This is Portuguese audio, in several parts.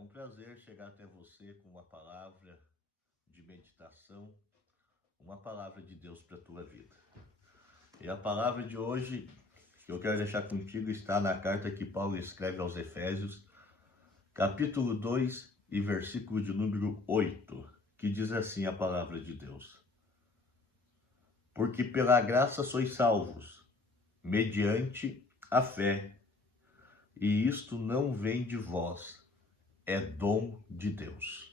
um prazer chegar até você com uma palavra de meditação, uma palavra de Deus para a tua vida. E a palavra de hoje que eu quero deixar contigo está na carta que Paulo escreve aos Efésios, capítulo 2 e versículo de número 8, que diz assim a palavra de Deus: Porque pela graça sois salvos, mediante a fé, e isto não vem de vós, é dom de Deus.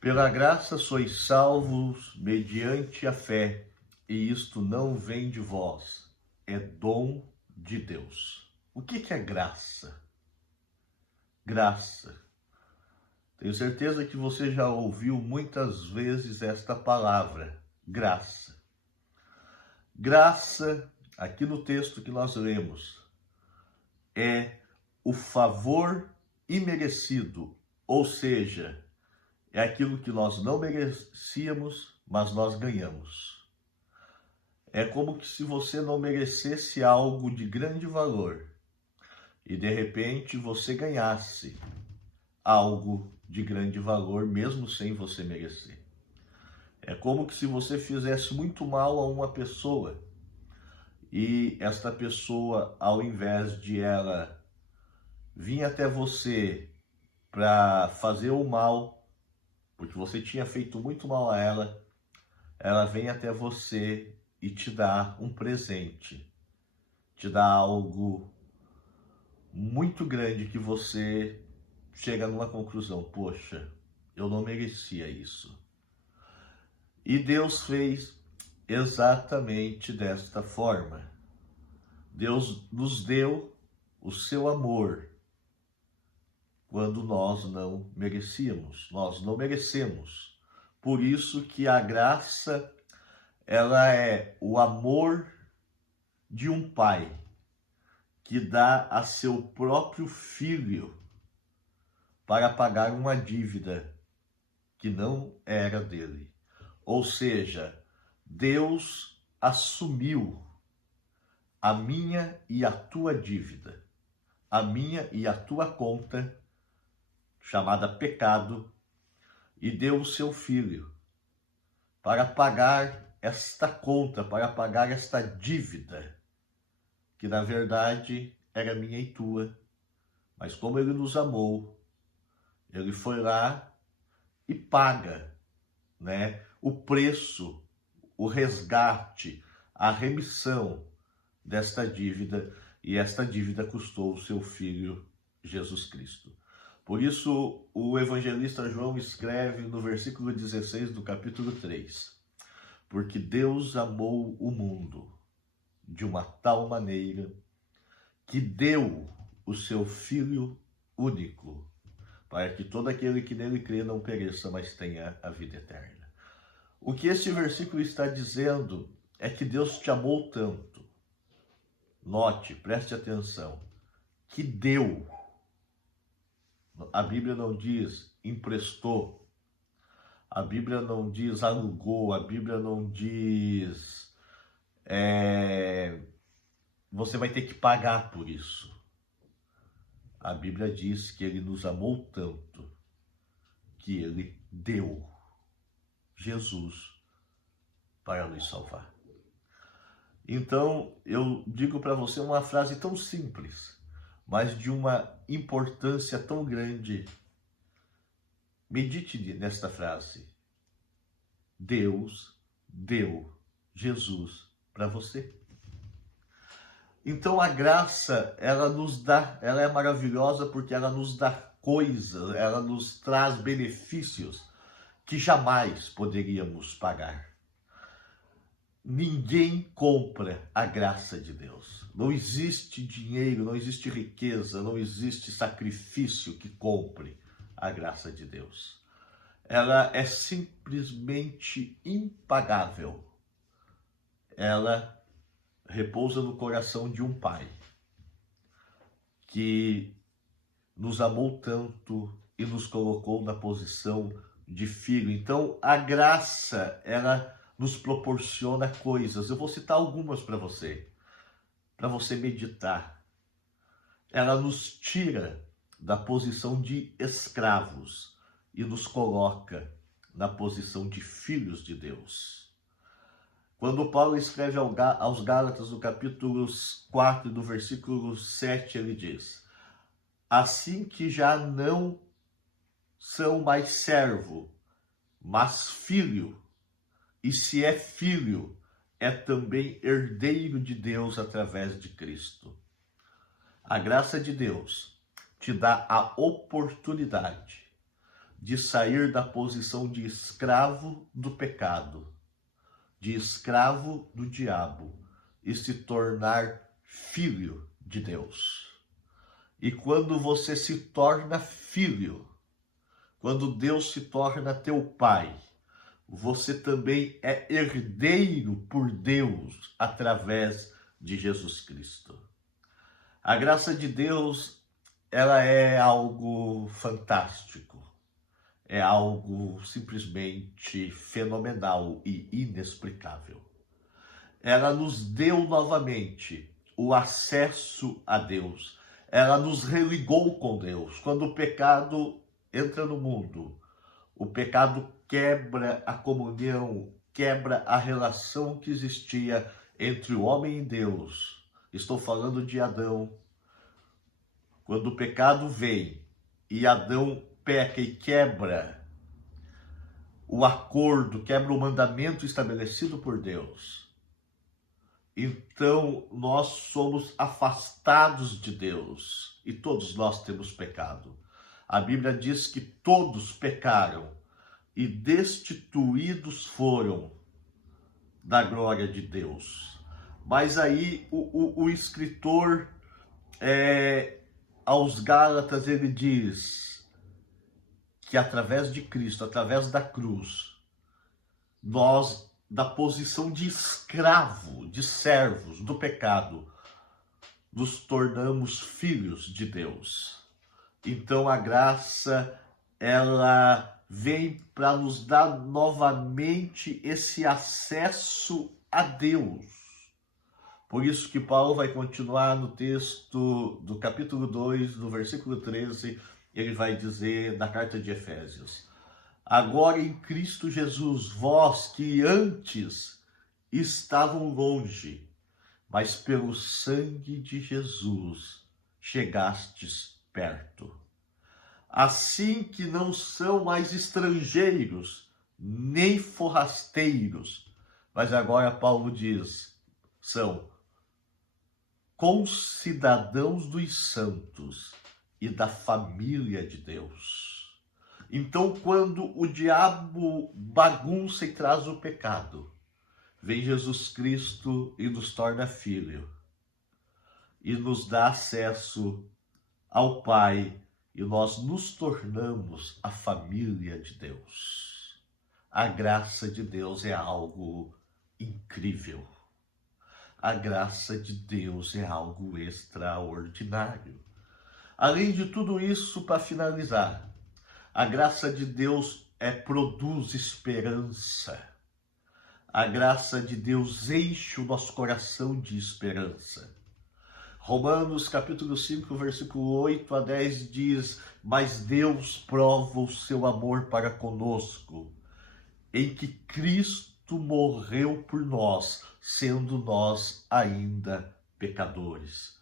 Pela graça sois salvos mediante a fé, e isto não vem de vós, é dom de Deus. O que é graça? Graça. Tenho certeza que você já ouviu muitas vezes esta palavra, graça. Graça, aqui no texto que nós lemos, é o favor imerecido, ou seja, é aquilo que nós não merecíamos, mas nós ganhamos. É como que se você não merecesse algo de grande valor e de repente você ganhasse algo de grande valor mesmo sem você merecer. É como que se você fizesse muito mal a uma pessoa e esta pessoa, ao invés de ela vir até você para fazer o mal, porque você tinha feito muito mal a ela vem até você e te dá um presente, te dá algo muito grande que você chega numa conclusão: poxa, eu não merecia isso. E Deus fez exatamente desta forma. Deus nos deu o seu amor quando nós não merecíamos, nós não merecemos. Por isso que a graça, ela é o amor de um pai que dá a seu próprio filho para pagar uma dívida que não era dele. Ou seja, Deus assumiu a minha e a tua dívida, a minha e a tua conta, chamada pecado, e deu o seu filho para pagar esta conta, para pagar esta dívida, que na verdade era minha e tua. Mas como ele nos amou, ele foi lá e paga, o preço, o resgate, a remissão desta dívida, e esta dívida custou o seu Filho Jesus Cristo. Por isso, o evangelista João escreve no versículo 16 do capítulo 3, porque Deus amou o mundo de uma tal maneira que deu o seu Filho único, para que todo aquele que nele crê não pereça, mas tenha a vida eterna. O que esse versículo está dizendo é que Deus te amou tanto. Note, preste atenção, que deu. A Bíblia não diz emprestou, a Bíblia não diz alugou, a Bíblia não diz você vai ter que pagar por isso. A Bíblia diz que ele nos amou tanto que ele deu Jesus para nos salvar. Então, eu digo para você uma frase tão simples, mas de uma importância tão grande. Medite nesta frase. Deus deu Jesus para você. Então a graça, ela é maravilhosa porque ela nos dá coisas, ela nos traz benefícios que jamais poderíamos pagar. Ninguém compra a graça de Deus. Não existe dinheiro, não existe riqueza, não existe sacrifício que compre a graça de Deus. Ela é simplesmente impagável. Ela repousa no coração de um pai que nos amou tanto e nos colocou na posição de filho. Então, a graça, ela nos proporciona coisas. Eu vou citar algumas para você meditar. Ela nos tira da posição de escravos e nos coloca na posição de filhos de Deus. Quando Paulo escreve aos Gálatas, no capítulo 4, do versículo 7, ele diz: assim que já não são mais servo, mas filho, e se é filho, é também herdeiro de Deus através de Cristo. A graça de Deus te dá a oportunidade de sair da posição de escravo do pecado, de escravo do diabo, e se tornar filho de Deus. E quando você se torna filho, quando Deus se torna teu pai, você também é herdeiro por Deus através de Jesus Cristo. A graça de Deus, ela é algo fantástico, é algo simplesmente fenomenal e inexplicável. Ela nos deu novamente o acesso a Deus, ela nos religou com Deus. Quando o pecado entra no mundo, o pecado quebra a comunhão, quebra a relação que existia entre o homem e Deus. Estou falando de Adão. Quando o pecado vem e Adão peca e quebra o acordo, quebra o mandamento estabelecido por Deus, então nós somos afastados de Deus e todos nós temos pecado. A Bíblia diz que todos pecaram e destituídos foram da glória de Deus. Mas aí o escritor aos Gálatas, ele diz que através de Cristo, através da cruz, nós, da posição de escravo, de servos do pecado, nos tornamos filhos de Deus. Então a graça, ela vem para nos dar novamente esse acesso a Deus. Por isso que Paulo vai continuar no texto do capítulo 2, no versículo 13, ele vai dizer na carta de Efésios: agora em Cristo Jesus, vós que antes estavam longe, mas pelo sangue de Jesus chegastes perto. Assim que não são mais estrangeiros, nem forrasteiros, mas agora Paulo diz, são concidadãos dos santos e da família de Deus. Então, quando o diabo bagunça e traz o pecado, vem Jesus Cristo e nos torna filho, e nos dá acesso ao Pai, e nós nos tornamos a família de Deus. A graça de Deus é algo incrível. A graça de Deus é algo extraordinário. Além de tudo isso, para finalizar, a graça de Deus produz esperança. A graça de Deus enche o nosso coração de esperança. Romanos capítulo 5, versículo 8 a 10 diz: mas Deus prova o seu amor para conosco, em que Cristo morreu por nós, sendo nós ainda pecadores.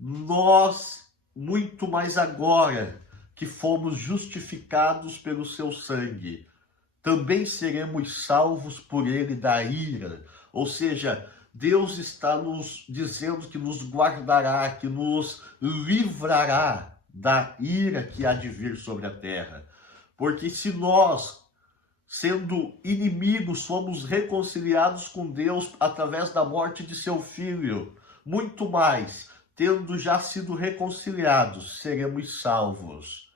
Nós, muito mais agora que fomos justificados pelo seu sangue, também seremos salvos por ele da ira. Ou seja, Deus está nos dizendo que nos guardará, que nos livrará da ira que há de vir sobre a terra. Porque se nós, sendo inimigos, somos reconciliados com Deus através da morte de seu Filho, muito mais, tendo já sido reconciliados, seremos salvos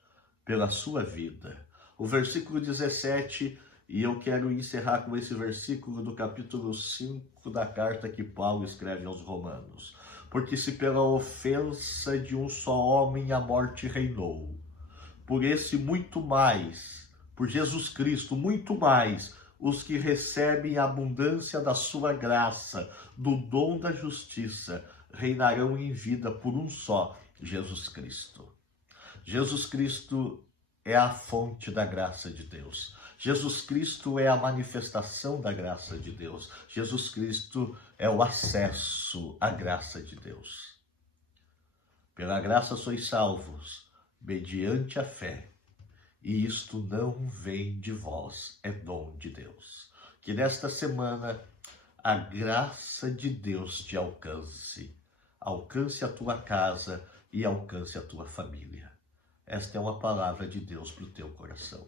pela sua vida. O versículo 17, e eu quero encerrar com esse versículo do capítulo 5 da carta que Paulo escreve aos Romanos. Porque se pela ofensa de um só homem a morte reinou, por esse muito mais, por Jesus Cristo, muito mais, os que recebem a abundância da sua graça, do dom da justiça, reinarão em vida por um só, Jesus Cristo. Jesus Cristo é a fonte da graça de Deus. Jesus Cristo é a manifestação da graça de Deus. Jesus Cristo é o acesso à graça de Deus. Pela graça sois salvos, mediante a fé. E isto não vem de vós, é dom de Deus. Que nesta semana a graça de Deus te alcance. Alcance a tua casa e alcance a tua família. Esta é uma palavra de Deus para o teu coração.